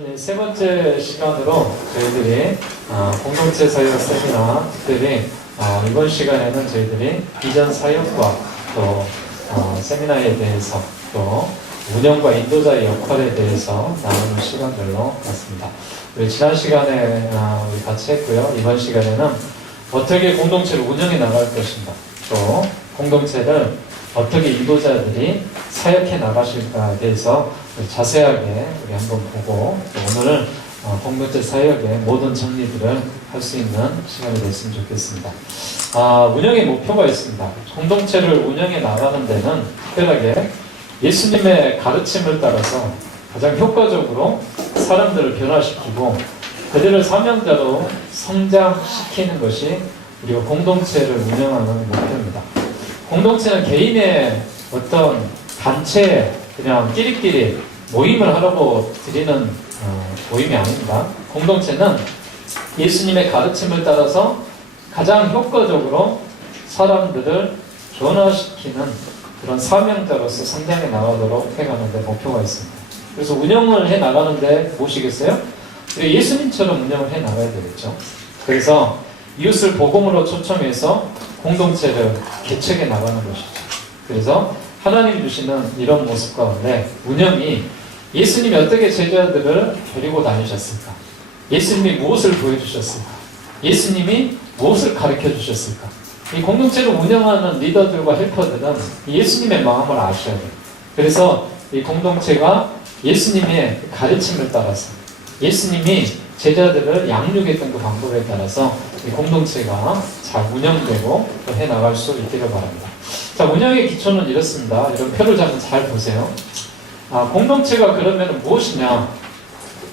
오늘 세 번째 시간으로 저희들이 공동체 사역 세미나, 특별히 이번 시간에는 저희들이 비전 사역과 또 세미나에 대해서 또 운영과 인도자의 역할에 대해서 나누는 시간들로 같습니다. 우리 지난 시간에 우리 같이 했고요. 이번 시간에는 어떻게 공동체를 운영해 나갈 것인가, 또 공동체를 어떻게 인도자들이 사역해 나가실까에 대해서 자세하게 우리 한번 보고, 또 오늘은 공동체 사역의 모든 정리들을 할 수 있는 시간이 됐으면 좋겠습니다. 운영의 목표가 있습니다. 공동체를 운영해 나가는 데는 특별하게 예수님의 가르침을 따라서 가장 효과적으로 사람들을 변화시키고 그들을 사명자로 성장시키는 것이 우리가 공동체를 운영하는 목표입니다. 공동체는 개인의 어떤 단체, 그냥 끼리끼리 모임을 하려고 드리는 모임이 아닙니다. 공동체는 예수님의 가르침을 따라서 가장 효과적으로 사람들을 변화시키는 그런 사명자로서 성장해 나가도록 해가는 데 목표가 있습니다. 그래서 운영을 해 나가는데 무엇이겠어요? 우리 예수님처럼 운영을 해 나가야 되겠죠. 그래서 이웃을 복음으로 초청해서 공동체를 개척해 나가는 것이죠. 그래서 하나님이 주시는 이런 모습 가운데 운영이 예수님이 어떻게 제자들을 데리고 다니셨을까? 예수님이 무엇을 보여주셨을까? 예수님이 무엇을 가르쳐 주셨을까? 이 공동체를 운영하는 리더들과 헬퍼들은 예수님의 마음을 아셔야 돼요. 그래서 이 공동체가 예수님의 가르침을 따라서 예수님이 제자들을 양육했던 그 방법에 따라서 이 공동체가 잘 운영되고 또 해나갈 수 있기를 바랍니다. 자, 운영의 기초는 이렇습니다. 이런 표를 한번 잘 보세요. 공동체가 그러면 무엇이냐?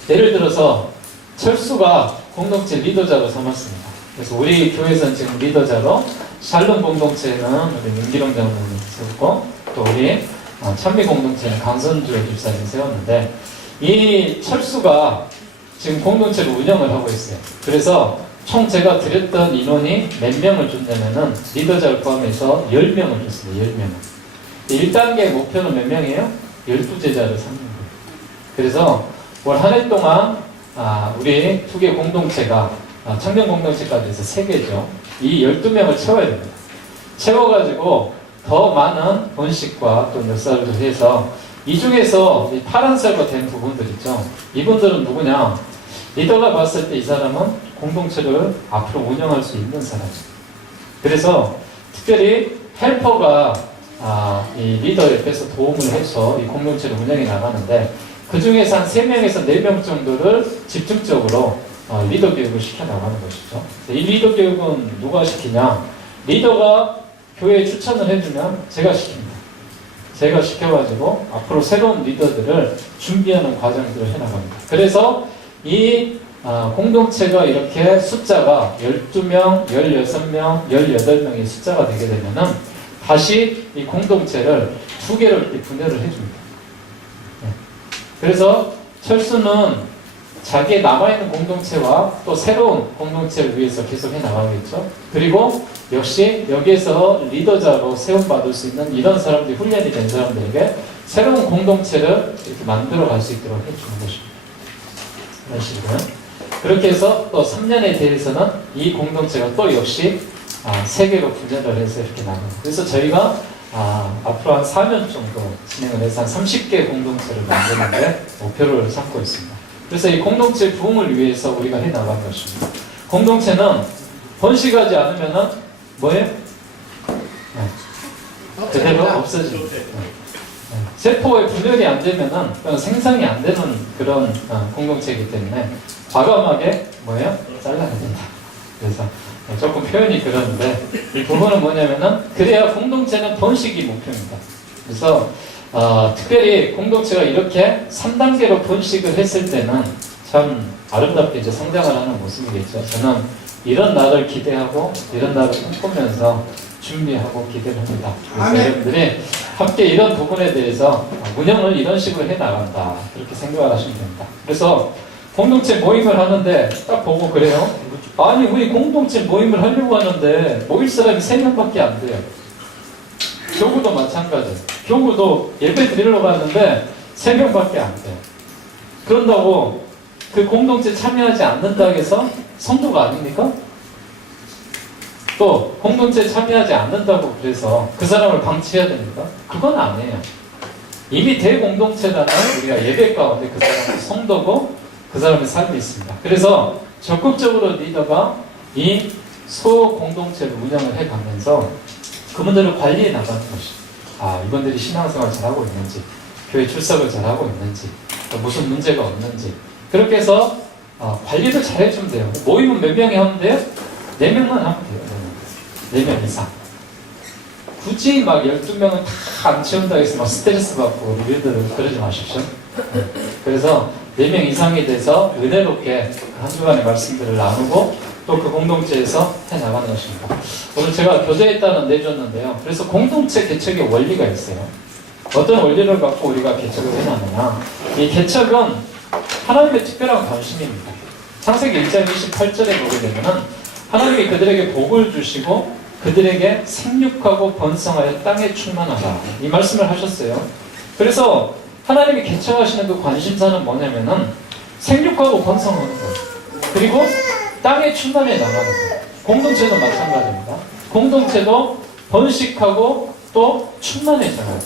예를 들어서 철수가 공동체 리더자로 삼았습니다. 그래서 우리 교회에서는 지금 리더자로 샬롬 공동체는 우리 민기롱 장로님 세웠고, 또 우리 찬미 공동체는 강선주 집사님 세웠는데, 이 철수가 지금 공동체를 운영을 하고 있어요. 그래서 총 제가 드렸던 인원이 몇 명을 줬냐면은 리더자를 포함해서 10명을 줬습니다. 10명을. 1단계 목표는 몇 명이에요? 12제자를 삼는 거예요. 그래서 올 한 해 동안 우리 두 개 공동체가 청년 공동체까지 해서 3개죠. 이 12명을 채워야 됩니다. 채워가지고 더 많은 번식과 또 역사를 해서 이 중에서 이 파란색으로 된 부분들 있죠. 이분들은 누구냐? 리더가 봤을 때 이 사람은 공동체를 앞으로 운영할 수 있는 사람이에요. 그래서 특별히 헬퍼가 이 리더 옆에서 도움을 해서 이 공동체를 운영해 나가는데, 그 중에서 한 3명에서 4명 정도를 집중적으로 리더 교육을 시켜나가는 것이죠. 이 리더 교육은 누가 시키냐? 리더가 교회에 추천을 해주면 제가 시킵니다. 제가 시켜가지고 앞으로 새로운 리더들을 준비하는 과정들을 해나갑니다. 그래서 이 공동체가 이렇게 숫자가 12명, 16명, 18명의 숫자가 되게 되면은 다시 이 공동체를 2개로 이렇게 분열을 해줍니다. 네. 그래서 철수는 자기의 남아있는 공동체와 또 새로운 공동체를 위해서 계속 해나가겠죠. 그리고 역시 여기에서 리더자로 세움받을 수 있는 이런 사람들이, 훈련이 된 사람들에게 새로운 공동체를 이렇게 만들어 갈 수 있도록 해주는 것입니다. 그런 식으로. 그렇게 해서 또 3년에 대해서는 이 공동체가 또 역시 3개로 분열을 해서 이렇게 나갑니다. 그래서 저희가 앞으로 한 4년 정도 진행을 해서 한 30개 공동체를 만드는데 목표를 삼고 있습니다. 그래서 이 공동체 부흥을 위해서 우리가 해 나간 것입니다. 공동체는 번식하지 않으면은 뭐예요? 그대로 없어집니다. 세포의 분열이 안 되면은 생산이 안 되는 그런 공동체이기 때문에 과감하게 뭐예요? 잘라야 된다. 그래서 조금 표현이 그러는데, 이 부분은 뭐냐면은 그래야 공동체는 번식이 목표입니다. 그래서 특별히 공동체가 이렇게 3단계로 번식을 했을 때는 참 아름답게 이제 성장을 하는 모습이겠죠. 저는 이런 날을 기대하고 이런 날을 꿈꾸면서 준비하고 기대를 합니다. 그래서 여러분들이 함께 이런 부분에 대해서 운영을 이런 식으로 해 나간다, 그렇게 생각을 하시면 됩니다. 그래서 공동체 모임을 하는데 딱 보고 그래요. 아니, 우리 공동체 모임을 하려고 하는데 모일 사람이 3명밖에 안 돼요. 교구도 마찬가지. 교구도 예배 드리려고 하는데 3명밖에 안 돼요. 그런다고 그 공동체 참여하지 않는다고 해서 성도가 아닙니까? 또 공동체에 참여하지 않는다고 그래서 그 사람을 방치해야 됩니까? 그건 아니에요. 이미 대공동체라는 우리가 예배 가운데 그 사람이 성도고 그 사람의 삶이 있습니다. 그래서 적극적으로 리더가 이 소공동체를 운영을 해가면서 그분들을 관리해 나가는 것이 이분들이 신앙생활 잘하고 있는지, 교회 출석을 잘하고 있는지, 또 무슨 문제가 없는지 그렇게 해서 관리를 잘 해주면 돼요. 모임은 몇 명이 하면 돼요? 4명만 하면 돼요. 4명 이상. 굳이 막 12명은 다 안 채운다고 해서 막 스트레스 받고 우리 리더들 그러지 마십시오. 그래서 4명 이상이 돼서 은혜롭게 한 주간의 말씀들을 나누고 또 그 공동체에서 해나가는 것입니다. 오늘 제가 교재에 따라 내줬는데요. 그래서 공동체 개척의 원리가 있어요. 어떤 원리를 갖고 우리가 개척을 해나가냐. 이 개척은 하나님의 특별한 관심입니다. 창세기 1장 28절에 보게 되면은 하나님이 그들에게 복을 주시고 그들에게 생육하고 번성하여 땅에 충만하라. 이 말씀을 하셨어요. 그래서 하나님이 개척하시는 그 관심사는 뭐냐면은 생육하고 번성하는 거예요. 그리고 땅에 충만해 나가는 거예요. 공동체도 마찬가지입니다. 공동체도 번식하고 또 충만해져요.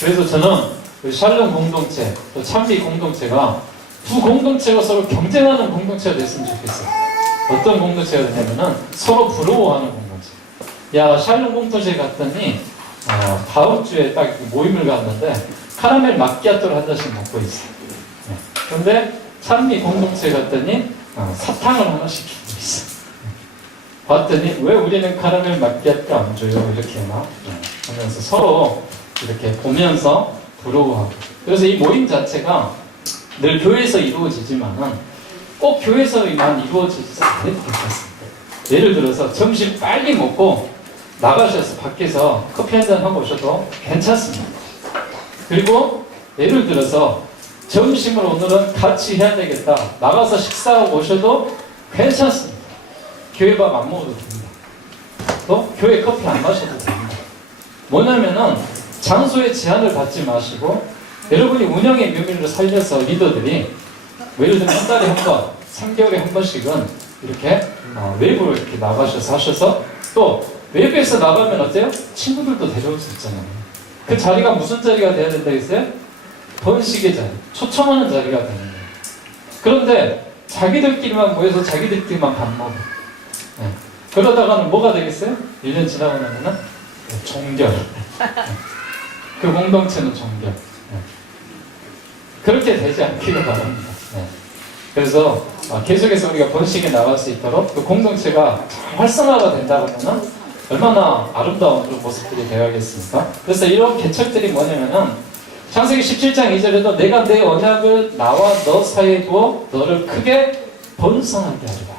그래서 저는 그 샬롬 공동체, 또 찬미 공동체가 두 공동체가 서로 경쟁하는 공동체가 됐으면 좋겠어요. 어떤 공동체가 되냐면은 서로 부러워하는 공동체. 야, 샬롬 공동체 갔더니 다음 주에 딱 모임을 갔는데 카라멜 마키아토를 한 잔씩 먹고 있어. 네. 그런데 찬미 공동체 갔더니 사탕을 하나씩 주고 있어. 봤더니 왜 우리는 카라멜 마키아토 안 줘요? 이렇게 막 하면서 서로 이렇게 보면서 부러워하고. 그래서 이 모임 자체가 늘 교회에서 이루어지지만은 꼭 교회에서만 이루어지지 않아도 괜찮습니다. 예를 들어서 점심 빨리 먹고 나가셔서 밖에서 커피 한잔 하고 오셔도 괜찮습니다. 그리고 예를 들어서 점심을 오늘은 같이 해야 되겠다. 나가서 식사하고 오셔도 괜찮습니다. 교회 밥 안 먹어도 됩니다. 또 교회 커피 안 마셔도 됩니다. 뭐냐면은 장소의 제한을 받지 마시고 여러분이 운영의 묘미를 살려서 리더들이 예를 들면 한 달에 한 번, 3개월에 한 번씩은 이렇게 외부로 이렇게 나가셔서 하셔서 또 외부에서 나가면 어때요? 친구들도 데려올 수 있잖아요. 그 자리가 무슨 자리가 돼야 된다 했어요? 번식의 자리, 초청하는 자리가 되는 거예요. 그런데 자기들끼리만 모여서 자기들끼리만 밥 먹어. 네. 그러다가는 뭐가 되겠어요? 1년 지나고 나면은 종결. 그 공동체는 종결. 네. 그렇게 되지 않기를 바랍니다. 네. 그래서 계속해서 우리가 번식에 나갈 수 있도록 그 공동체가 잘 활성화가 된다고 하면 얼마나 아름다운 그런 모습들이 되어야겠습니까? 그래서 이런 개척들이 뭐냐면은 창세기 17장 2절에도 내가 내 언약을 나와 너 사이에 두어 너를 크게 번성하게 하리라.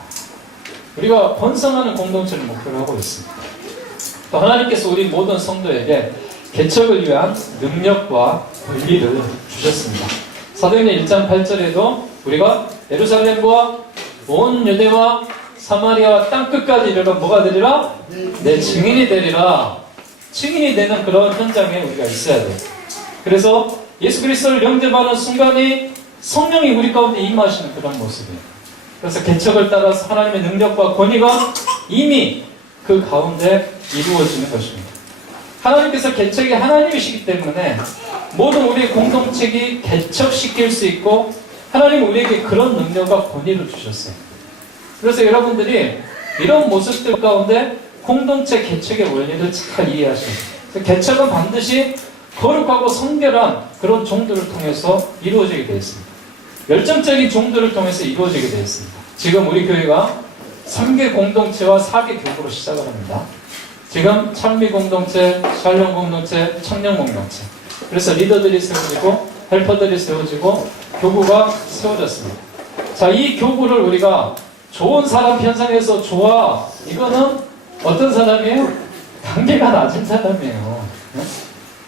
우리가 번성하는 공동체를 목표로 하고 있습니다. 또 하나님께서 우리 모든 성도에게 개척을 위한 능력과 권리를 주셨습니다. 사도행전 1장 8절에도 우리가 예루살렘과 온 유대와 사마리아와 땅끝까지 이르러 뭐가 되리라? 내 증인이 되리라. 증인이 되는 그런 현장에 우리가 있어야 돼요. 그래서 예수 그리스도를 영접하는 순간이 성령이 우리 가운데 임하시는 그런 모습이에요. 그래서 개척을 따라서 하나님의 능력과 권위가 이미 그 가운데 이루어지는 것입니다. 하나님께서 개척이 하나님이시기 때문에 모든 우리의 공동체가 개척시킬 수 있고 하나님은 우리에게 그런 능력과 권위를 주셨어요. 그래서 여러분들이 이런 모습들 가운데 공동체 개척의 원리를 잘 이해하셔야 돼요. 개척은 반드시 거룩하고 성결한 그런 종들을 통해서 이루어지게 되어 있습니다. 열정적인 종들을 통해서 이루어지게 되어 있습니다. 지금 우리 교회가 3개 공동체와 4개 교구로 시작을 합니다. 지금 찬미 공동체, 샬롬 공동체, 청년 공동체. 그래서 리더들이 세워지고 헬퍼들이 세워지고 교구가 세워졌습니다. 자, 이 교구를 우리가 좋은 사람 편성해서 좋아. 이거는 어떤 사람이에요? 단계가 낮은 사람이에요.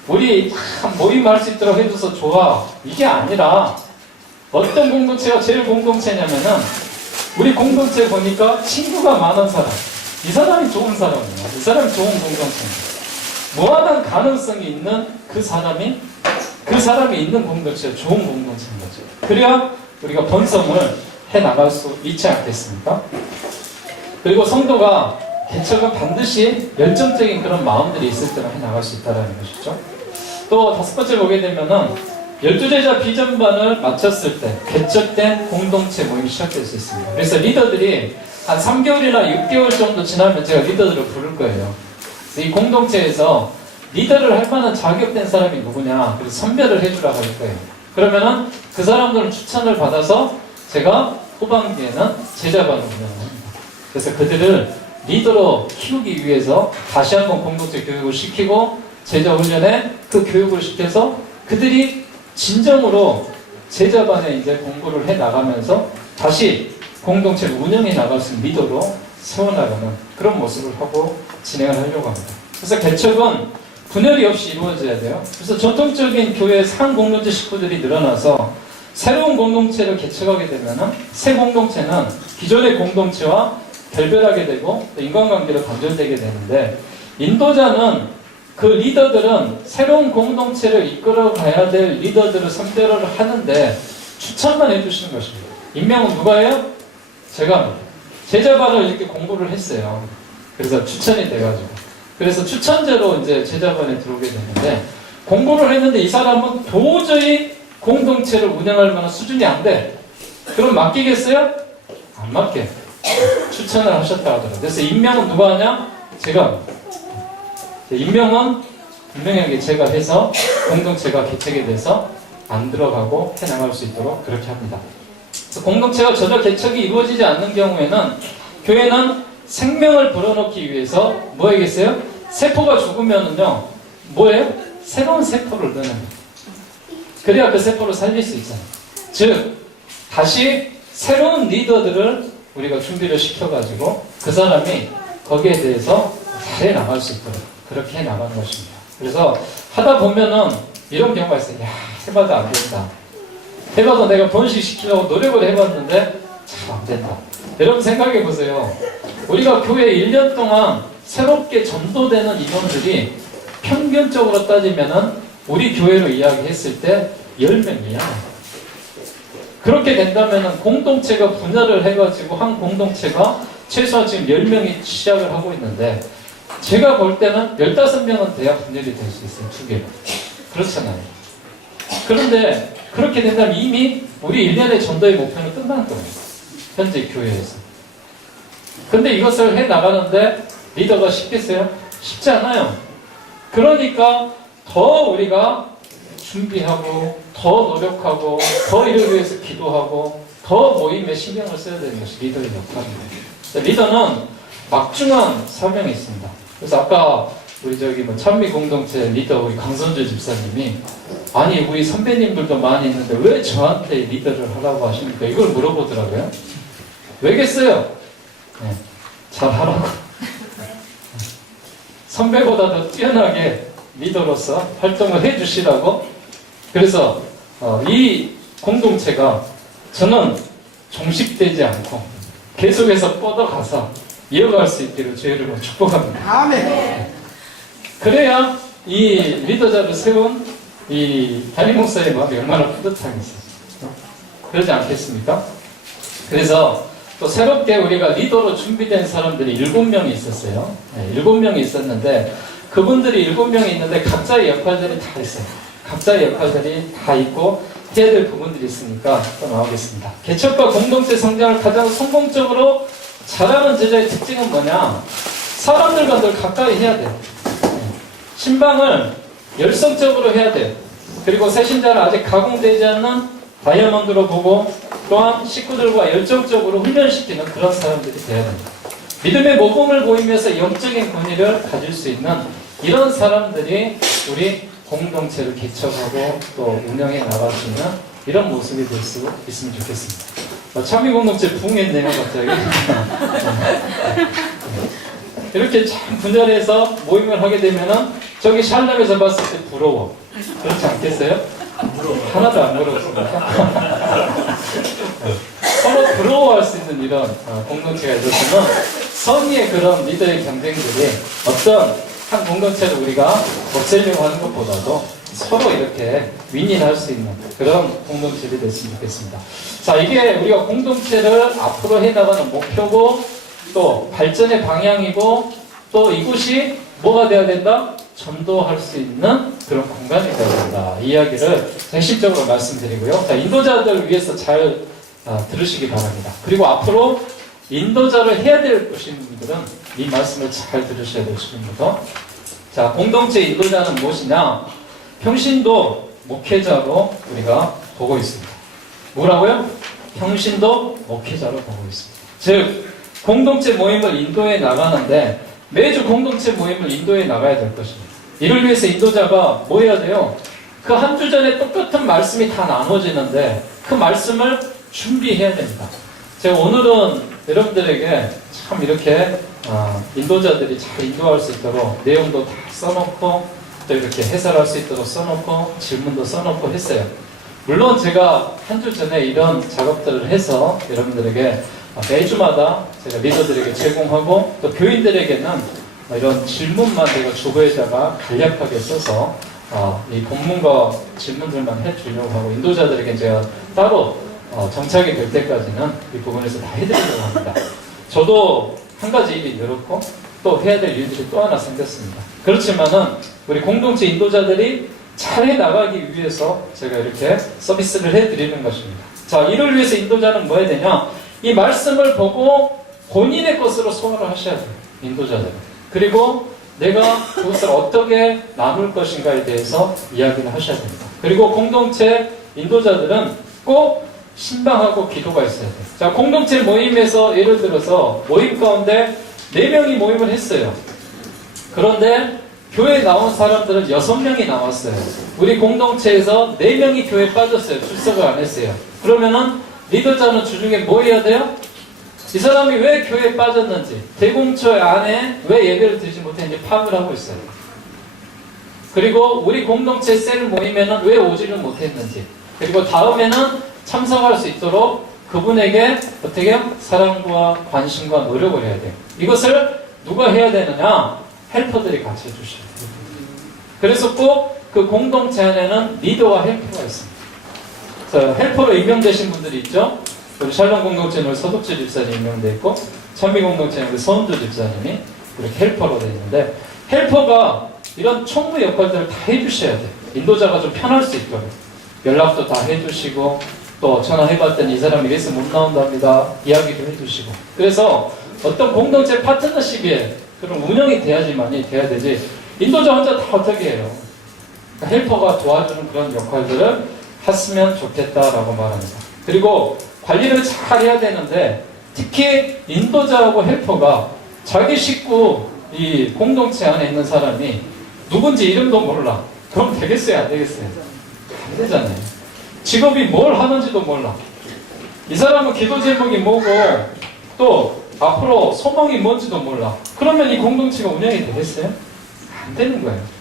우리 모임할 수 있도록 해줘서 좋아. 이게 아니라 어떤 공동체가 제일 공동체냐면은 우리 공동체 보니까 친구가 많은 사람. 이 사람이 좋은 사람이에요. 이 사람이 좋은 공동체입니다. 무한한 가능성이 있는 그 사람이 있는 공동체가 좋은 공동체인 거죠. 그래야 우리가 번성을 해 나갈 수 있지 않겠습니까? 그리고 성도가 개척은 반드시 열정적인 그런 마음들이 있을 때만 해 나갈 수 있다는 것이죠. 또 다섯 번째 보게 되면은 12제자 비전반을 마쳤을 때 개척된 공동체 모임이 시작될 수 있습니다. 그래서 리더들이 한 3개월이나 6개월 정도 지나면 제가 리더들을 부를 거예요. 그래서 이 공동체에서 리더를 할 만한 자격된 사람이 누구냐, 그래서 선별을 해주라고 할 거예요. 그러면은 그 사람들은 추천을 받아서 제가 후반기에는 제자반을 운영합니다. 그래서 그들을 리더로 키우기 위해서 다시 한번 공동체 교육을 시키고 제자 훈련에 그 교육을 시켜서 그들이 진정으로 제자반에 이제 공부를 해 나가면서 다시 공동체를 운영해 나갈 수 있는 리더로 세워나가는 그런 모습을 하고 진행을 하려고 합니다. 그래서 개척은 분열이 없이 이루어져야 돼요. 그래서 전통적인 교회 상 공동체 식구들이 늘어나서 새로운 공동체를 개척하게 되면은 새 공동체는 기존의 공동체와 결별하게 되고 또 인간관계로 단절되게 되는데, 인도자는 그 리더들은 새로운 공동체를 이끌어 가야 될 리더들을 선별을 하는데 추천만 해주시는 것입니다. 임명은 누가 해요? 제가 합니다. 제자반을 이렇게 공부를 했어요. 그래서 추천이 돼가지고. 그래서 추천제로 이제 제자반에 들어오게 되는데, 공부를 했는데 이 사람은 도저히 공동체를 운영할 만한 수준이 안 돼. 그럼 맡기겠어요? 안 맡겨. 추천을 하셨다 하더라고요. 그래서 임명은 누가 하냐? 제가 합니다. 임명은 분명하게 제가 해서 공동체가 개척이 돼서 안 들어가고 해나갈 수 있도록 그렇게 합니다. 그래서 공동체가 전혀 개척이 이루어지지 않는 경우에는 교회는 생명을 불어넣기 위해서 뭐 해야겠어요? 세포가 죽으면은요, 뭐예요? 새로운 세포를 넣는. 그래야 그 세포를 살릴 수 있잖아요. 즉, 다시 새로운 리더들을 우리가 준비를 시켜가지고 그 사람이 거기에 대해서 잘 나갈 수 있도록 그렇게 나가는 것입니다. 그래서 하다 보면은 이런 경우가 있어요. 야, 해봐도 안 된다. 해봐도 내가 번식시키려고 노력을 해봤는데 참 안 된다. 여러분 생각해 보세요. 우리가 교회 1년 동안 새롭게 전도되는 인원들이 평균적으로 따지면은 우리 교회로 이야기했을 때 10명이야. 그렇게 된다면은 공동체가 분열을 해가지고 한 공동체가 최소한 지금 10명이 시작을 하고 있는데, 제가 볼 때는 15명은 돼야 분열이 될 수 있어요. 2개로. 그렇잖아요. 그런데 그렇게 된다면 이미 우리 1년의 전도의 목표는 끝난 거예요. 현재 교회에서. 근데 이것을 해나가는데 리더가 쉽겠어요? 쉽지 않아요. 그러니까 더 우리가 준비하고 더 노력하고 더 이를 위해서 기도하고 더 모임에 신경을 써야 되는 것이 리더의 역할입니다. 리더는 막중한 사명이 있습니다. 그래서 아까 우리 찬미 공동체 리더 우리 강선주 집사님이, 아니 우리 선배님들도 많이 있는데 왜 저한테 리더를 하라고 하십니까? 이걸 물어보더라고요. 왜겠어요? 네, 잘하라고. 선배보다 더 뛰어나게 리더로서 활동을 해주시라고. 그래서 이 공동체가 저는 종식되지 않고 계속해서 뻗어가서 이어갈 수 있기를 주의 이름으로 축복합니다. 아멘. 그래야 이 리더자를 세운 이 담임 목사의 마음이 얼마나 뿌듯하겠어요. 그러지 않겠습니까? 그래서 또 새롭게 우리가 리더로 준비된 사람들이 7명이 있었어요. 네, 7명이 있었는데 그분들이 7명이 있는데 각자의 역할들이 다 있어요. 각자의 역할들이 다 있고 해야 될 부분들이 있으니까 또 나오겠습니다. 개척과 공동체 성장을 가장 성공적으로 잘하는 제자의 특징은 뭐냐? 사람들과 늘 가까이 해야 돼요. 신방을 열성적으로 해야 돼요. 그리고 새 신자를 아직 가공되지 않는 다이아몬드로 보고 또한 식구들과 열정적으로 훈련시키는 그런 사람들이 되어야 됩니다. 믿음의 모범을 보이면서 영적인 권위를 가질 수 있는 이런 사람들이 우리 공동체를 개척하고 또 운영해 나갈 수 있는 이런 모습이 될 수 있으면 좋겠습니다. 참미 공동체 부흥했네요, 갑자기. 이렇게 참 분열해서 모임을 하게 되면은 저기 샬롬에서 봤을 때 부러워. 그렇지 않겠어요? 하나도 안 부러웠습니다. 서로 부러워할 수 있는 이런 공동체가 있었으면 성의의 그런 리더의 경쟁들이 어떤 한 공동체를 우리가 없애려고 하는 것보다도 서로 이렇게 윈윈할 수 있는 그런 공동체가 됐으면 좋겠습니다. 자, 이게 우리가 공동체를 앞으로 해나가는 목표고 또 발전의 방향이고 또 이곳이 뭐가 돼야 된다? 전도할 수 있는 그런 공간이 되어야 된다. 이 이야기를 핵심적으로 말씀드리고요. 자, 인도자들을 위해서 잘 들으시기 바랍니다. 그리고 앞으로 인도자를 해야 될 분들은 이 말씀을 잘 들으셔야 되십니다. 자, 공동체 인도자는 무엇이냐? 평신도 목회자로 우리가 보고 있습니다. 뭐라고요? 평신도 목회자로 보고 있습니다. 즉, 공동체 모임을 인도해 나가는데 매주 공동체 모임을 인도해 나가야 될 것입니다. 이를 위해서 인도자가 뭐 해야 돼요? 그 한 주 전에 똑같은 말씀이 다 나눠지는데 그 말씀을 준비해야 됩니다. 제가 오늘은 여러분들에게 참 이렇게 인도자들이 잘 인도할 수 있도록 내용도 다 써놓고 또 이렇게 해설할 수 있도록 써놓고 질문도 써놓고 했어요. 물론 제가 한 주 전에 이런 작업들을 해서 여러분들에게 매주마다 제가 리더들에게 제공하고 또 교인들에게는 이런 질문만 제가 주보에다가 간략하게 써서 이 본문과 질문들만 해주려고 하고 인도자들에게 제가 따로 정착이 될 때까지는 이 부분에서 다 해드리려고 합니다. 저도 한 가지 일이 늘었고 또 해야 될 일들이 또 하나 생겼습니다. 그렇지만은 우리 공동체 인도자들이 잘 해나가기 위해서 제가 이렇게 서비스를 해드리는 것입니다. 자, 이를 위해서 인도자는 뭐 해야 되냐? 이 말씀을 보고 본인의 것으로 소화를 하셔야 돼요. 인도자들은. 그리고 내가 그것을 어떻게 나눌 것인가에 대해서 이야기를 하셔야 됩니다. 그리고 공동체 인도자들은 꼭 신방하고 기도가 있어야 돼요. 자, 공동체 모임에서 예를 들어서 모임 가운데 4명이 모임을 했어요. 그런데 교회에 나온 사람들은 6명이 나왔어요. 우리 공동체에서 4명이 교회에 빠졌어요. 출석을 안 했어요. 그러면은 리더자는 주중에 뭐 해야 돼요? 이 사람이 왜 교회에 빠졌는지, 대공처 안에 왜 예배를 드리지 못했는지 파악을 하고 있어요. 그리고 우리 공동체 셀 모임에는 왜 오지를 못했는지, 그리고 다음에는 참석할 수 있도록 그분에게 어떻게 사랑과 관심과 노력을 해야 돼요. 이것을 누가 해야 되느냐? 헬퍼들이 같이 해주셔야 돼요. 그래서 꼭 그 공동체 안에는 리더와 헬퍼가 있습니다. 그래서 헬퍼로 임명되신 분들이 있죠. 우리 샬롬 공동체는 서독주 집사님 임명되어 있고 찬미 공동체는 서은주 집사님이 이렇게 헬퍼로 되어 있는데 헬퍼가 이런 총무 역할들을 다 해주셔야 돼요. 인도자가 좀 편할 수 있도록 연락도 다 해주시고 또 전화해봤더니 이 사람이 이래서 못 나온답니다. 이야기도 해주시고 그래서 어떤 공동체 파트너십에 그런 운영이 돼야지만이 돼야 되지 인도자 혼자 다 어떻게 해요? 그러니까 헬퍼가 도와주는 그런 역할들을 했으면 좋겠다라고 말합니다. 그리고 관리를 잘 해야 되는데 특히 인도자하고 헬퍼가 자기 식구 이 공동체 안에 있는 사람이 누군지 이름도 몰라. 그럼 되겠어요? 안 되겠어요? 안 되잖아요. 직업이 뭘 하는지도 몰라. 이 사람은 기도 제목이 뭐고 또 앞으로 소망이 뭔지도 몰라. 그러면 이 공동체가 운영이 되겠어요? 안 되는 거예요.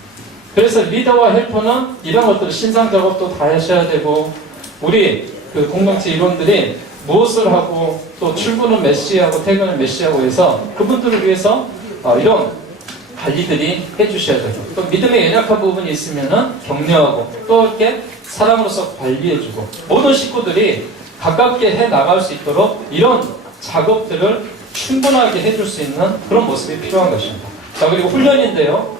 그래서 리더와 헬퍼는 이런 것들을 신상 작업도 다 하셔야 되고 우리 그 공동체 일원들이 무엇을 하고 또 출근은 몇 시에 하고 퇴근은 몇 시에 하고 해서 그분들을 위해서 이런 관리들이 해주셔야 되고 또 믿음에 연약한 부분이 있으면은 격려하고 또 이렇게 사람으로서 관리해주고 모든 식구들이 가깝게 해 나갈 수 있도록 이런 작업들을 충분하게 해줄 수 있는 그런 모습이 필요한 것입니다. 자, 그리고 훈련인데요.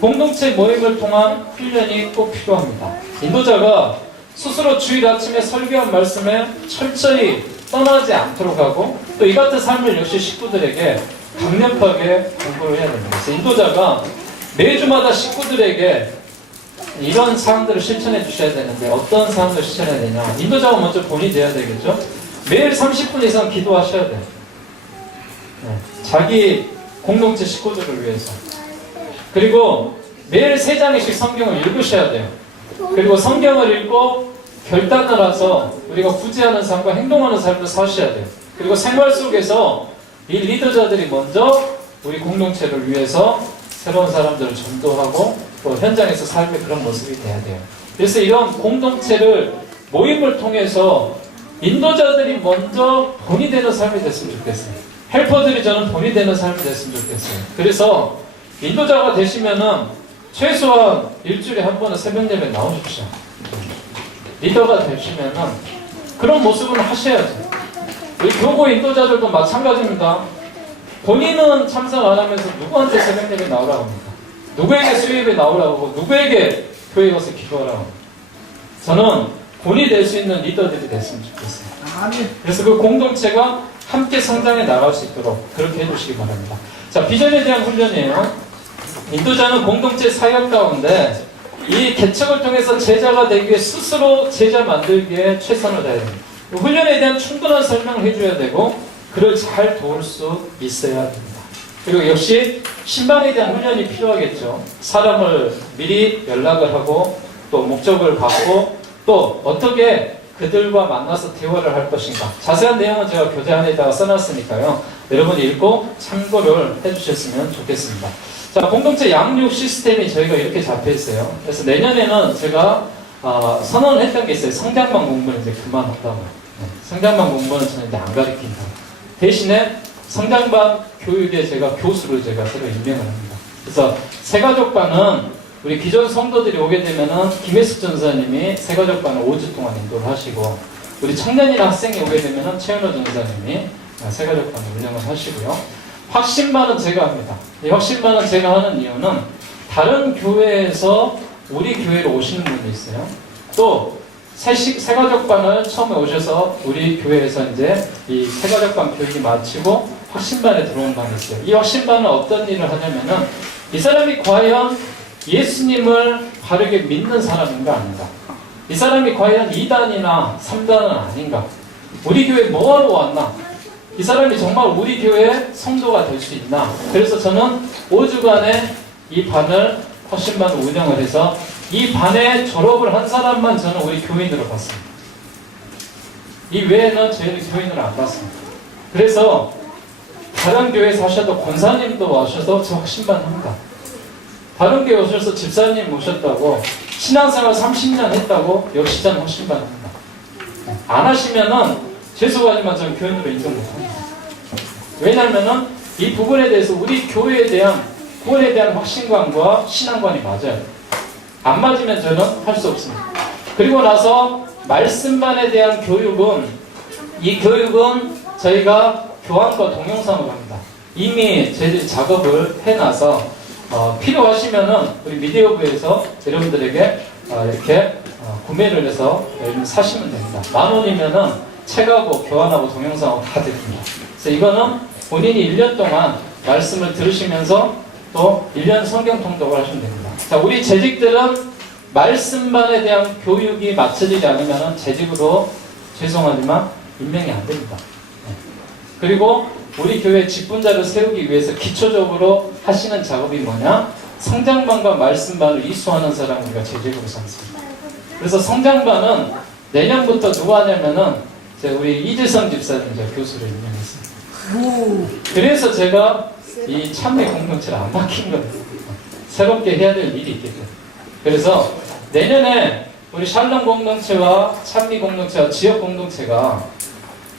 공동체 모임을 통한 훈련이 꼭 필요합니다. 인도자가 스스로 주일 아침에 설교한 말씀에 철저히 떠나지 않도록 하고 또 이 같은 삶을 역시 식구들에게 강력하게 공부를 해야 됩니다. 그래서 인도자가 매주마다 식구들에게 이런 사항들을 실천해 주셔야 되는데 어떤 사항들을 실천해야 되냐. 인도자가 먼저 본이 돼야 되겠죠. 매일 30분 이상 기도하셔야 돼요. 네, 자기 공동체 식구들을 위해서. 그리고 매일 3장씩 성경을 읽으셔야 돼요. 그리고 성경을 읽고 결단을 해서 우리가 구제하는 삶과 행동하는 삶을 사셔야 돼요. 그리고 생활 속에서 이 리더자들이 먼저 우리 공동체를 위해서 새로운 사람들을 전도하고 또 현장에서 삶의 그런 모습이 돼야 돼요. 그래서 이런 공동체를 모임을 통해서 인도자들이 먼저 본이 되는 삶이 됐으면 좋겠어요. 헬퍼들이 저는 본이 되는 삶이 됐으면 좋겠어요. 그래서 인도자가 되시면은 최소한 일주일에 한 번은 새벽 예배 나오십시오. 리더가 되시면은 그런 모습은 하셔야죠. 우리 교구 인도자들도 마찬가지입니다. 본인은 참석 안 하면서 누구한테 새벽 예배 나오라고 합니까? 누구에게 수요예배 나오라고 하고 누구에게 교회 가서 기도하라고 합니까? 저는 본이 될 수 있는 리더들이 됐으면 좋겠어요. 그래서 그 공동체가 함께 성장해 나갈 수 있도록 그렇게 해주시기 바랍니다. 자, 비전에 대한 훈련이에요. 인도자는 공동체 사역 가운데 이 개척을 통해서 제자가 되기 위해 스스로 제자 만들기에 최선을 다해야 됩니다. 훈련에 대한 충분한 설명을 해줘야 되고 그를 잘 도울 수 있어야 됩니다. 그리고 역시 신방에 대한 훈련이 필요하겠죠. 사람을 미리 연락을 하고 또 목적을 갖고 또 어떻게 그들과 만나서 대화를 할 것인가. 자세한 내용은 제가 교재 안에다가 써놨으니까요. 여러분이 읽고 참고를 해주셨으면 좋겠습니다. 자, 공동체 양육 시스템이 저희가 이렇게 잡혀 있어요. 그래서 내년에는 제가 선언을 했던 게 있어요. 성장반 공부는 이제 그만한다고. 네, 성장반 공부는 저는 이제 안 가르친다. 대신에 성장반 교육에 제가 교수를 제가 새로 임명을 합니다. 그래서 새가족반은 우리 기존 성도들이 오게 되면은 김혜숙 전사님이 새가족반을 5주 동안 인도를 하시고 우리 청년이나 학생이 오게 되면은 최은호 전사님이 새가족반을 운영을 하시고요. 확신반은 제가 합니다. 이 확신반은 제가 하는 이유는 다른 교회에서 우리 교회로 오시는 분이 있어요. 또 새가족반을 처음에 오셔서 우리 교회에서 이제 이 새가족반 교육이 마치고 확신반에 들어온 반이 있어요. 이 확신반은 어떤 일을 하냐면은 이 사람이 과연 예수님을 바르게 믿는 사람인가 아닌가? 이 사람이 과연 2단이나 3단은 아닌가? 우리 교회 뭐하러 왔나? 이 사람이 정말 우리 교회의 성도가 될 수 있나? 그래서 저는 5주간의 이 반을 확신반을 운영을 해서 이 반에 졸업을 한 사람만 저는 우리 교인으로 봤습니다. 이 외에는 저희는 교인으로 안 봤습니다. 그래서 다른 교회에서 하셔도 권사님도 오셔서 저 확신반 합니다. 다른 교회 오셔서 집사님 오셨다고 신앙생활 30년 했다고 역시 저는 확신반 합니다. 안 하시면은 죄송하지만 저는 교인으로 인정 못합니다. 왜냐하면은 이 부분에 대해서 우리 교회에 대한 구원에 대한 확신관과 신앙관이 맞아요. 안 맞으면 저는 할 수 없습니다. 그리고 나서 말씀반에 대한 교육은 이 교육은 저희가 교환과 동영상으로 합니다. 이미 저희들이 작업을 해놔서 필요하시면은 우리 미디어부에서 여러분들에게 이렇게 구매를 해서 사시면 됩니다. 10,000원이면은 책하고 교환하고 동영상하고 다 드립니다. 그래서 이거는 본인이 1년 동안 말씀을 들으시면서 또 1년 성경 통독을 하시면 됩니다. 자, 우리 재직들은 말씀반에 대한 교육이 맞춰지지 않으면 재직으로 죄송하지만 임명이 안 됩니다. 네. 그리고 우리 교회 직분자를 세우기 위해서 기초적으로 하시는 작업이 뭐냐? 성장반과 말씀반을 이수하는 사람 우리가 재직으로 삼습니다. 그래서 성장반은 내년부터 누가 하냐면은 우리 이재성 집사님 교수를 임명했습니다. 그래서 제가 이 참여 공동체를 안 맡긴 거예요. 새롭게 해야 될 일이 있기 때문에. 그래서 내년에 우리 샬롬 공동체와 찬미 공동체와 지역 공동체가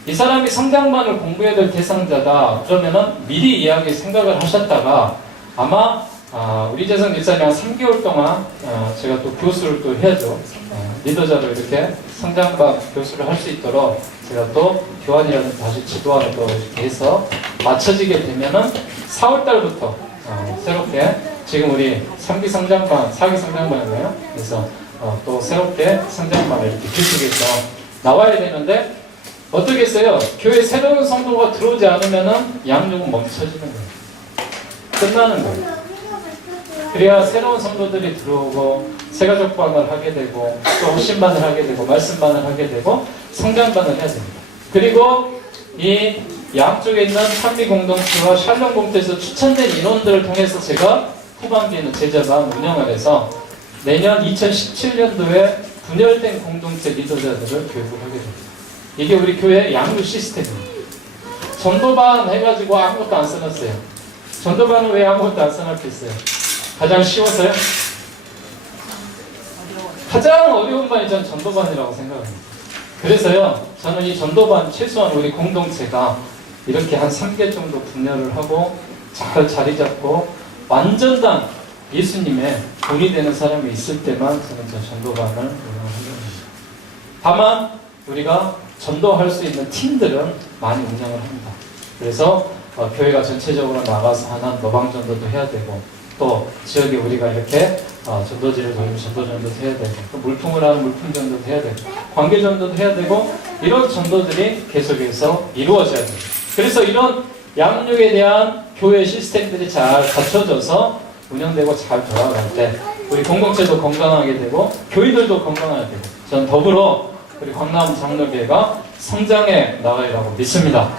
이 사람이 성장반을 공부해야 될 대상자다. 그러면은 미리 이야기 생각을 하셨다가 아마 우리 재성 집사님 한 3개월 동안 제가 또 교수를 또 해야죠. 리더자로 이렇게 성장반 교수를 할 수 있도록 제가 또 교환이라든지 다시 지도하는 거 이렇게 해서 맞춰지게 되면은 4월달부터 새롭게 지금 우리 3기 성장반, 4기 성장반이에요. 그래서 또 새롭게 성장반을 이렇게 규칙해서 나와야 되는데 어떻게 했어요? 교회 새로운 성도가 들어오지 않으면은 양육은 멈춰지는 거예요. 끝나는 거예요. 그래야 새로운 성도들이 들어오고 새가족반을 하게 되고 또 호신반을 하게 되고 말씀반을 하게 되고 성장반을 해야 됩니다. 그리고 이 양쪽에 있는 찬미 공동체와 샬롬 공동체에서 추천된 인원들을 통해서 제가 후반기에는 제자반 운영을 해서 내년 2017년도에 분열된 공동체 리더자들을 교육을 하게 됩니다. 이게 우리 교회 양육 시스템입니다. 전도반 해가지고 아무것도 안 써놨어요. 전도반은 왜 아무것도 안 써놨겠어요? 가장 쉬워서요? 가장 어려운 반이 저는 전도반이라고 생각합니다. 그래서요, 저는 이 전도반 최소한 우리 공동체가 이렇게 한 3개 정도 분열을 하고 잘 자리 잡고 완전단 예수님의 본이 되는 사람이 있을 때만 저는 저 전도관을 운영을 합니다. 다만 우리가 전도할 수 있는 팀들은 많이 운영을 합니다. 그래서 교회가 전체적으로 나가서 하는 노방전도도 해야 되고, 또 지역에 우리가 이렇게 전도지를 돌리면 전도전도도 해야 되고, 또 물품을 하는 물품전도도 해야 되고, 관계전도도 해야 되고, 이런 전도들이 계속해서 이루어져야 됩니다. 그래서 이런 양육에 대한 교회 시스템들이 잘 갖춰져서 운영되고 잘 돌아갈 때 우리 공동체도 건강하게 되고 교회들도 건강하게 되고, 저는 더불어 우리 광남 장로교회가 성장해 나가리라고 믿습니다.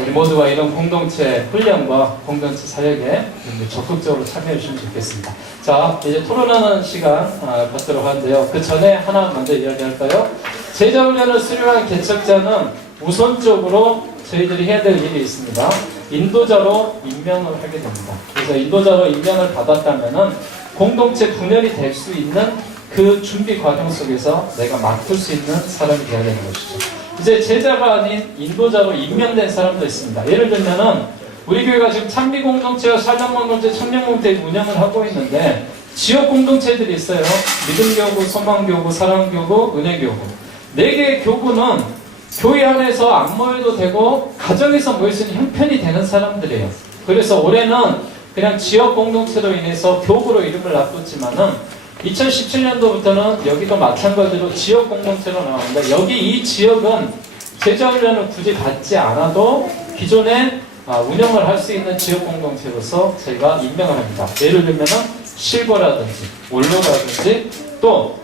우리 모두가 이런 공동체 훈련과 공동체 사역에 적극적으로 참여해 주시면 좋겠습니다. 자, 이제 토론하는 시간 갖도록 하는데요. 그 전에 하나 먼저 이야기할까요? 제자훈련을 수료한 개척자는 우선적으로 저희들이 해야 될 일이 있습니다. 인도자로 임명을 하게 됩니다. 그래서 인도자로 임명을 받았다면은 공동체 분열이 될 수 있는 그 준비 과정 속에서 내가 맡을 수 있는 사람이 되어야 되는 것이죠. 이제 제자가 아닌 인도자로 임명된 사람도 있습니다. 예를 들면은 우리 교회가 지금 찬미 공동체와 살람 공동체, 청년 공동체 운영을 하고 있는데 지역 공동체들이 있어요. 믿음교구, 소망교구, 사랑교구, 은혜교구. 4개의 교구는 교회 안에서 안 모여도 되고 가정에서 모일 수 있는 형편이 되는 사람들이에요. 그래서 올해는 그냥 지역 공동체로 인해서 교구로 이름을 놔뒀지만은 2017년도부터는 여기도 마찬가지로 지역 공동체로 나오는데, 여기 이 지역은 제자훈련을 굳이 받지 않아도 기존에 운영을 할 수 있는 지역 공동체로서 제가 임명을 합니다. 예를 들면은 실버라든지 원로라든지 또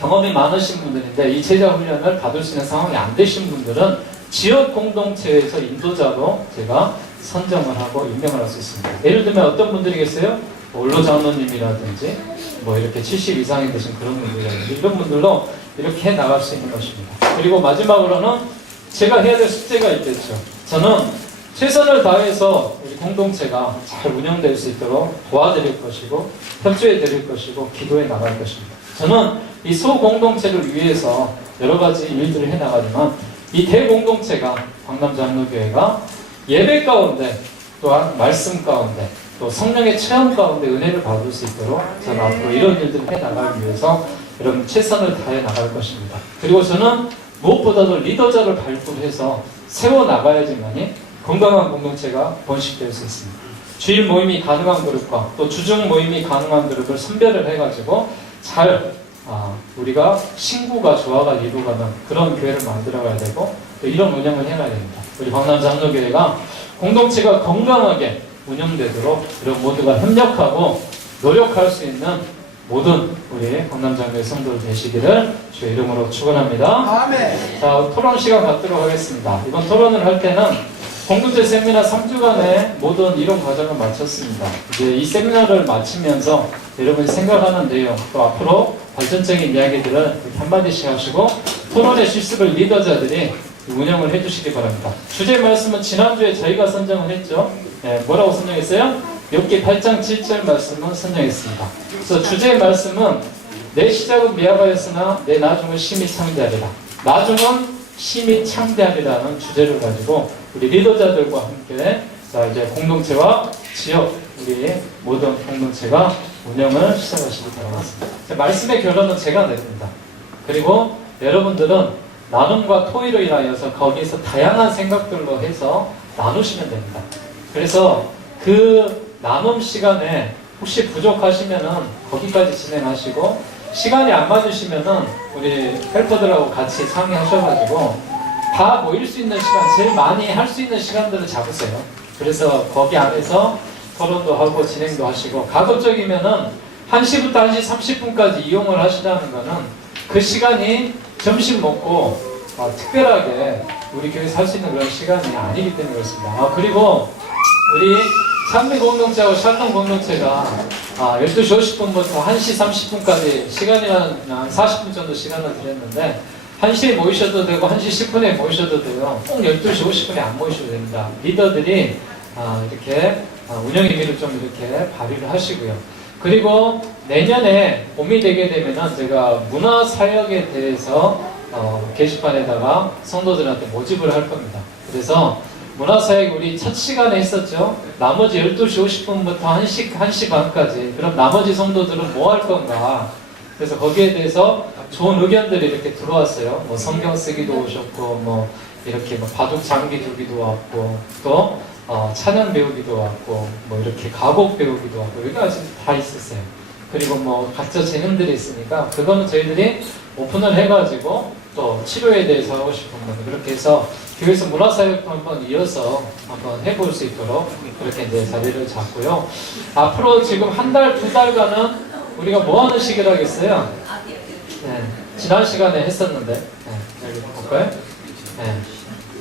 경험이 많으신 분들인데 이 제자훈련을 받을 수 있는 상황이 안 되신 분들은 지역 공동체에서 인도자로 제가 선정을 하고 임명을 할 수 있습니다. 예를 들면 어떤 분들이겠어요? 원로 장로님이라든지 뭐 이렇게 70 이상이 되신 그런 분들이라든지 이런 분들로 이렇게 해 나갈 수 있는 것입니다. 그리고 마지막으로는 제가 해야 될 숙제가 있겠죠. 저는 최선을 다해서 우리 공동체가 잘 운영될 수 있도록 도와드릴 것이고 협조해 드릴 것이고 기도해 나갈 것입니다. 저는 이 소공동체를 위해서 여러 가지 일들을 해 나가지만 이 대공동체가 광남장로교회가 예배 가운데 또한 말씀 가운데 또 성령의 체험 가운데 은혜를 받을 수 있도록 저는 앞으로 이런 일들을 해 나가기 위해서 여러분 최선을 다해 나갈 것입니다. 그리고 저는 무엇보다도 리더자를 발굴해서 세워나가야지만이 건강한 공동체가 번식될 수 있습니다. 주일 모임이 가능한 그룹과 또 주중 모임이 가능한 그룹을 선별을 해가지고 잘 우리가 신구가 조화가 이루어가는 그런 교회를 만들어가야 되고 또 이런 운영을 해놔야 됩니다. 우리 광남장로교회가 공동체가 건강하게 운영되도록 이런 모두가 협력하고 노력할 수 있는 모든 우리 광남장로의 성도들 되시기를 주의 이름으로 축원합니다. 아멘. 자, 토론 시간 갖도록 하겠습니다. 이번 토론을 할 때는 공동체 세미나 3주간의 모든 이론 과정을 마쳤습니다. 이제 이 세미나를 마치면서 여러분이 생각하는 내용 또 앞으로 발전적인 이야기들을 이렇게 한마디씩 하시고 토론의 실습을 리더자들이 운영을 해주시기 바랍니다. 주제 말씀은 지난주에 저희가 선정을 했죠. 네, 뭐라고 선정했어요? 욥기 8장 7절 말씀을 선정했습니다. 그래서 주제의 말씀은 내 시작은 미약하였으나 내 나중은 심히 창대하리라. 나중은 심히 창대하리라는 주제를 가지고 우리 리더자들과 함께 자 이제 공동체와 지역 우리 모든 공동체가 운영을 시작하시기 바라겠습니다. 말씀의 결론은 제가 냅니다. 그리고 여러분들은 나눔과 토의로 인하여서 거기에서 다양한 생각들로 해서 나누시면 됩니다. 그래서 그 나눔 시간에 혹시 부족하시면은 거기까지 진행하시고 시간이 안 맞으시면은 우리 헬퍼들하고 같이 상의하셔가지고 다 모일 수 있는 시간, 제일 많이 할 수 있는 시간들을 잡으세요. 그래서 거기 안에서 토론도 하고 진행도 하시고 가급적이면은 1시부터 1시 30분까지 이용을 하시라는 거는 그 시간이 점심 먹고 특별하게 우리 교회에서 할 수 있는 그런 시간이 아니기 때문에 그렇습니다. 그리고 우리 찬미 공동체하고 샬롬 공동체가 12시 50분부터 1시 30분까지 시간이 한 40분 정도 시간을 드렸는데 1시에 모이셔도 되고 1시 10분에 모이셔도 돼요. 꼭 12시 50분에 안 모이셔도 됩니다. 리더들이 이렇게 운영 의미를 좀 이렇게 발휘를 하시고요. 그리고 내년에 봄이 되게 되면은 제가 문화사역에 대해서 게시판에다가 성도들한테 모집을 할 겁니다. 그래서 문화사역 우리 첫 시간에 했었죠. 나머지 12시 50분부터 1시 반까지. 그럼 나머지 성도들은 뭐 할 건가? 그래서 거기에 대해서 좋은 의견들이 이렇게 들어왔어요. 뭐 성경 쓰기도 오셨고, 뭐 이렇게 뭐 바둑 장기 두기도 왔고, 또 찬양 배우기도 왔고, 뭐 이렇게 가곡 배우기도 왔고, 여기 아직 다 있었어요. 그리고 뭐 각자 재능들이 있으니까 그거는 저희들이 오픈을 해가지고 또 치료에 대해서 하고 싶은 분 그렇게 해서 교회에서 문화사역도 한번 이어서 한번 해볼 수 있도록 그렇게 이제 자리를 잡고요. 앞으로 지금 한 달, 두 달간은 우리가 뭐 하는 시기를 하겠어요? 네, 지난 시간에 했었는데 여기 볼까요? 네,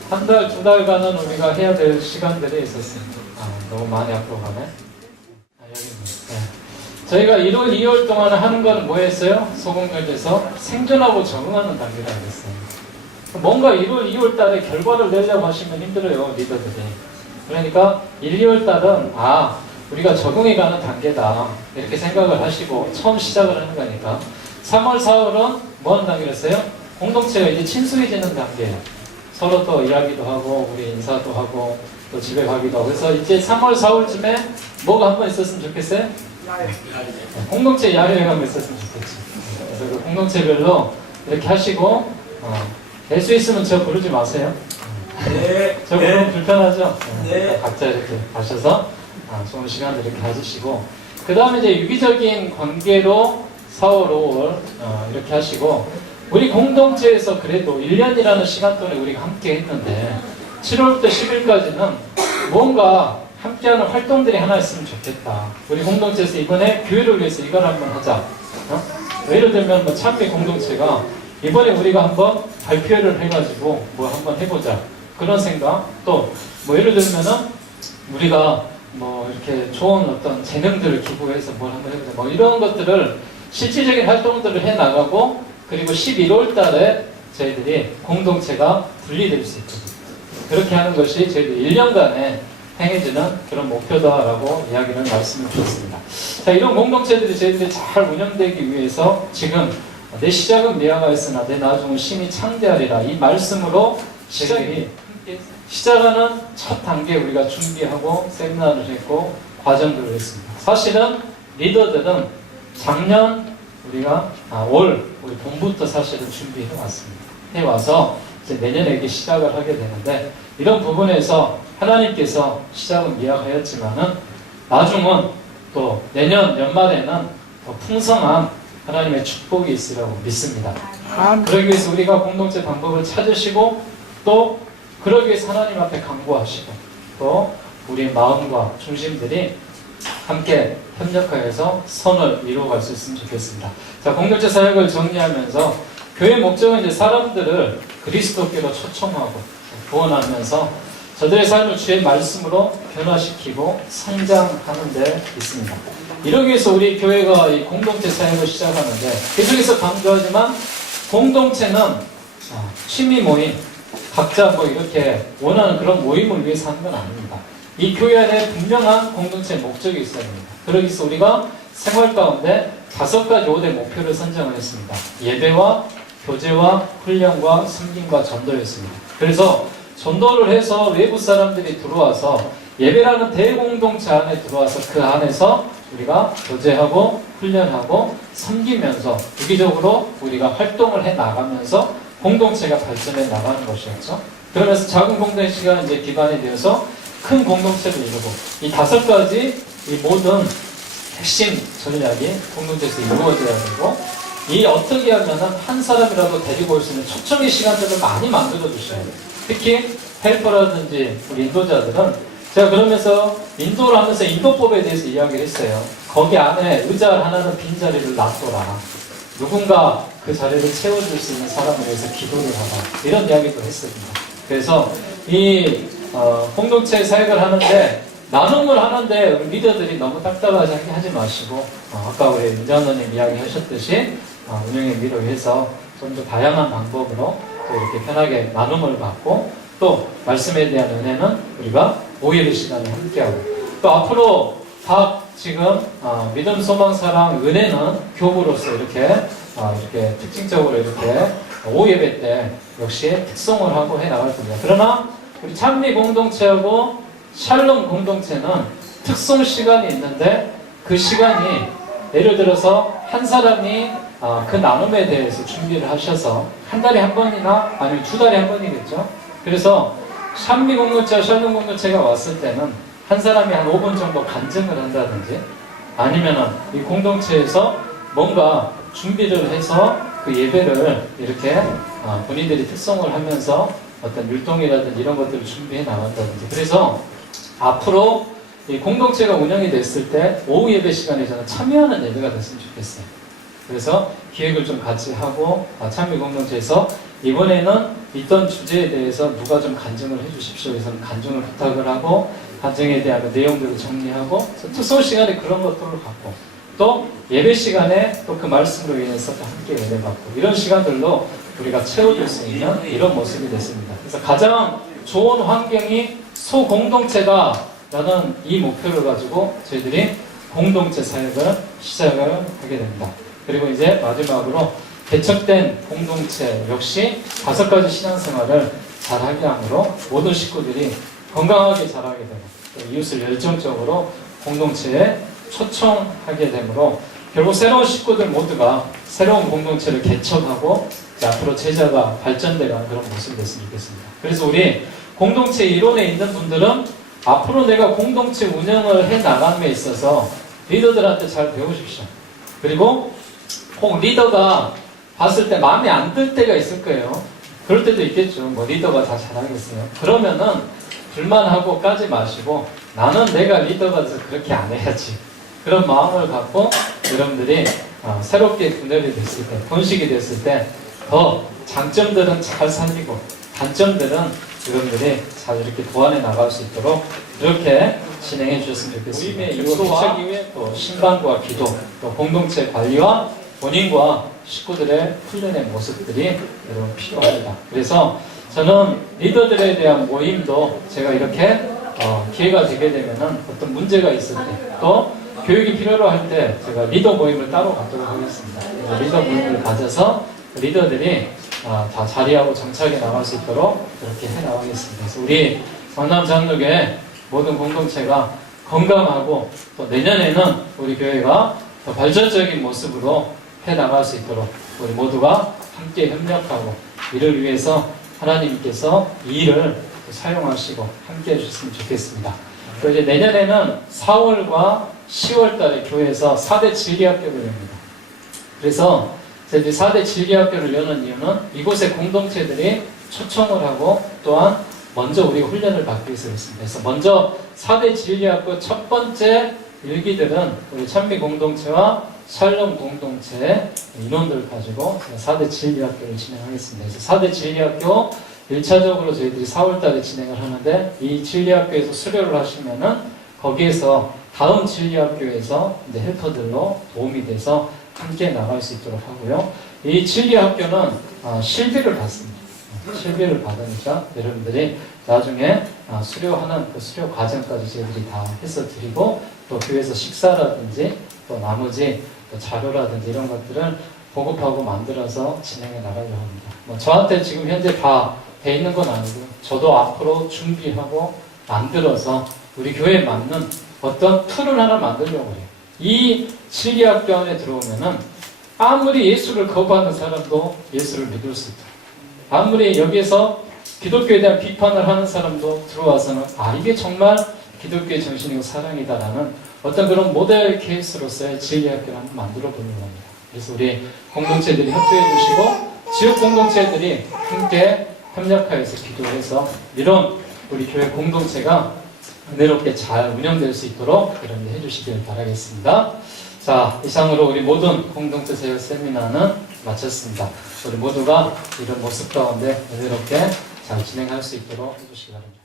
한 달, 두 달간은 우리가 해야 될 시간들이 있었습니다. 너무 많이 앞으로 가네. 여기 네. 저희가 1월, 2월 동안 하는 건 뭐였어요? 소공연에서 생존하고 적응하는 단계라고 했어요. 뭔가 1월, 2월 달에 결과를 내려고 하시면 힘들어요, 리더들이. 그러니까 1, 2월 달은 우리가 적응해가는 단계다 이렇게 생각을 하시고 처음 시작을 하는 거니까 3월, 4월은 뭐 하는 단계였어요? 공동체가 이제 친숙해지는 단계예요. 서로 또 이야기도 하고 우리 인사도 하고 또 집에 가기도 하고 그래서 이제 3월, 4월쯤에 뭐가 한번 있었으면 좋겠어요? 공동체 야외에 한번 있었으면 좋겠지. 그래서 그 공동체별로 이렇게 하시고 될 수 있으면 저 부르지 마세요. 네. 저 부르면 불편하죠? 네. 각자 이렇게 가셔서 좋은 시간들 이렇게 가지시고 그 다음에 이제 유기적인 관계로 4월, 5월 이렇게 하시고 우리 공동체에서 그래도 1년이라는 시간 동안에 우리가 함께 했는데 7월부터 10일까지는 뭔가 함께하는 활동들이 하나 있으면 좋겠다. 우리 공동체에서 이번에 교회를 위해서 이걸 한번 하자. 예를 들면 뭐 참배 공동체가 이번에 우리가 한번 발표를 해가지고 뭐 한번 해보자. 그런 생각. 또 뭐 예를 들면은 우리가 뭐 이렇게 좋은 어떤 재능들을 기부해서 뭘 한번 해보자. 뭐 이런 것들을 실질적인 활동들을 해 나가고 그리고 11월 달에 저희들이 공동체가 분리될 수 있거든요. 그렇게 하는 것이 저희들이 1년간에 행해지는 그런 목표다라고 이야기를 말씀을 주셨습니다. 자, 이런 공동체들이 저희들이 잘 운영되기 위해서 지금 내 시작은 미화하였으나 내 나중은 심히 창대하리라 이 말씀으로 시작하는 첫 단계 우리가 준비하고 세미나를 했고 과정들을 했습니다. 사실은 리더들은 작년 우리가 우리 봄부터 사실은 준비해 왔습니다. 해와서 이제 내년에 이게 시작을 하게 되는데 이런 부분에서 하나님께서 시작은 미약하였지만은 나중은 또 내년 연말에는 더 풍성한 하나님의 축복이 있으라고 믿습니다. 그러기 위해서 우리가 공동체 방법을 찾으시고 또 그러기 위해서 하나님 앞에 간구하시고 또 우리 마음과 중심들이 함께 협력하여서 선을 이루어갈 수 있으면 좋겠습니다. 자, 공동체 사역을 정리하면서 교회 목적은 이제 사람들을 그리스도께로 초청하고 구원하면서 저들의 삶을 주의 말씀으로 변화시키고 성장하는 데 있습니다. 이러기 위해서 우리 교회가 이 공동체 사역을 시작하는데 계속해서 강조하지만 공동체는 취미 모임, 각자 뭐 이렇게 원하는 그런 모임을 위해서 하는 건 아닙니다. 이 교회 안에 분명한 공동체 목적이 있어야 합니다. 그러기 위해서 우리가 생활 가운데 5가지 5대 목표를 선정을 했습니다. 예배와 교제와 훈련과 섬김과 전도였습니다. 그래서 전도를 해서 외부 사람들이 들어와서 예배라는 대공동체 안에 들어와서 그 안에서 우리가 교제하고 훈련하고 섬기면서 유기적으로 우리가 활동을 해 나가면서 공동체가 발전해 나가는 것이었죠. 그러면서 작은 공동체가 이제 기반이 되어서 큰 공동체를 이루고 이 5가지 이 모든 핵심 전략이 공동체에서 이루어져야 되고 이 어떻게 하면은 한 사람이라도 데리고 올 수 있는 초청의 시간들을 많이 만들어 주셔야 돼요. 특히 헬퍼라든지 우리 인도자들은 제가 그러면서 인도를 하면서 인도법에 대해서 이야기를 했어요. 거기 안에 의자 하나는 빈자리를 놔둬라. 누군가 그 자리를 채워줄 수 있는 사람을 위해서 기도를 하라. 이런 이야기도 했습니다. 그래서 이 공동체 사역을 하는데 나눔을 하는데 우리 리더들이 너무 딱딱하게 하지 마시고 아까 우리 윤장로님 이야기하셨듯이 운영의 미를 위해서 좀 더 다양한 방법으로 또 이렇게 편하게 나눔을 받고 또 말씀에 대한 은혜는 우리가 오일의 시간에 함께하고 또 앞으로 각 지금 믿음, 소망, 사랑, 은혜는 교부로서 이렇게 특징적으로 이렇게 오예배 때 역시 특성을 하고 해 나갈 겁니다. 그러나 우리 찬미 공동체하고 샬롬 공동체는 특송 시간이 있는데 그 시간이 예를 들어서 한 사람이 그 나눔에 대해서 준비를 하셔서 한 달에 한 번이나 아니면 두 달에 한 번이겠죠. 그래서 찬미 공동체와 샬롬 공동체가 왔을 때는 한 사람이 한 5분 정도 간증을 한다든지 아니면은 이 공동체에서 뭔가 준비를 해서 그 예배를 이렇게 본인들이 특성을 하면서 어떤 율동이라든지 이런 것들을 준비해 나간다든지. 그래서 앞으로 이 공동체가 운영이 됐을 때 오후 예배 시간에 저는 참여하는 예배가 됐으면 좋겠어요. 그래서 기획을 좀 같이 하고 참여 공동체에서 이번에는 있던 주제에 대해서 누가 좀 간증을 해주십시오. 그래서 간증을 부탁을 하고 간증에 대한 내용들을 정리하고 특송 시간에 그런 것들을 갖고 또 예배 시간에 또 그 말씀으로 인해서 또 함께 예배 받고 이런 시간들로 우리가 채워줄 수 있는 이런 모습이 됐습니다. 그래서 가장 좋은 환경이 소공동체다라는 이 목표를 가지고 저희들이 공동체 사역을 시작을 하게 됩니다. 그리고 이제 마지막으로 개척된 공동체 역시 5가지 신앙생활을 잘하게 함으로 모든 식구들이 건강하게 자라게 되고 또 이웃을 열정적으로 공동체에 초청하게 되므로 결국 새로운 식구들 모두가 새로운 공동체를 개척하고 앞으로 제자가 발전되는 그런 모습이 됐으면 좋겠습니다. 그래서 우리 공동체 이론에 있는 분들은 앞으로 내가 공동체 운영을 해 나감에 있어서 리더들한테 잘 배우십시오. 그리고 꼭 리더가 봤을 때 마음에 안 들 때가 있을 거예요. 그럴 때도 있겠죠. 뭐 리더가 다 잘하겠어요. 그러면은 불만하고 까지 마시고 나는 내가 리더가 돼서 그렇게 안 해야지. 그런 마음을 갖고 여러분들이 새롭게 분열이 됐을 때, 번식이 됐을 때 더 장점들은 잘 살리고 단점들은 여러분들이 잘 이렇게 보완해 나갈 수 있도록 그렇게 진행해 주셨으면 좋겠습니다. 모임의 유도와 또 신방과 기도, 또 공동체 관리와 본인과 식구들의 훈련의 모습들이 여러분 필요합니다. 그래서 저는 리더들에 대한 모임도 제가 이렇게 기회가 되게 되면은 어떤 문제가 있을 때 또 교육이 필요로 할 때 제가 리더 모임을 따로 갖도록 하겠습니다. 리더 모임을 가져서 리더들이 다 자리하고 정착해 나갈 수 있도록 그렇게 해 나가겠습니다. 그래서 우리 성남 장로교회 모든 공동체가 건강하고 또 내년에는 우리 교회가 더 발전적인 모습으로 해 나갈 수 있도록 우리 모두가 함께 협력하고 이를 위해서 하나님께서 이 일을 사용하시고 함께 해주셨으면 좋겠습니다. 또 이제 내년에는 4월과 10월 달에 교회에서 4대 진리학교를 엽니다. 그래서 이제 4대 진리학교를 여는 이유는 이곳의 공동체들이 초청을 하고 또한 먼저 우리가 훈련을 받기 위해서 그렇습니다. 그래서 먼저 4대 진리학교 첫 번째 일기들은 우리 찬미 공동체와 샬롬 공동체 인원들을 가지고 4대 진리학교를 진행하겠습니다. 그래서 4대 진리학교 1차적으로 저희들이 4월달에 진행을 하는데 이 진리학교에서 수료를 하시면은 거기에서 다음 진리학교에서 이제 헬퍼들로 도움이 돼서 함께 나갈 수 있도록 하고요. 이 진리학교는 실비를 받습니다. 실비를 받으니까 여러분들이 나중에 수료하는 그 수료 과정까지 저희들이 다 해서 드리고 또 교회에서 식사라든지 또 나머지 또 자료라든지 이런 것들을 보급하고 만들어서 진행해 나가려고 합니다. 뭐 저한테 지금 현재 다 돼 있는 건 아니고요. 저도 앞으로 준비하고 만들어서 우리 교회에 맞는 어떤 툴을 하나 만들려고 해요. 이 진리학교 안에 들어오면은 아무리 예수를 거부하는 사람도 예수를 믿을 수 있다. 아무리 여기에서 기독교에 대한 비판을 하는 사람도 들어와서는 이게 정말 기독교의 정신이고 사랑이다라는 어떤 그런 모델 케이스로서의 진리학교를 한번 만들어 보려고 합니다. 그래서 우리 공동체들이 협조해 주시고 지역 공동체들이 함께 협력하여서 기도해서 이런 우리 교회 공동체가 은혜롭게 잘 운영될 수 있도록 여러분들 해주시길 바라겠습니다. 자, 이상으로 우리 모든 공동체 사역 세미나는 마쳤습니다. 우리 모두가 이런 모습 가운데 은혜롭게 잘 진행할 수 있도록 해주시기 바랍니다.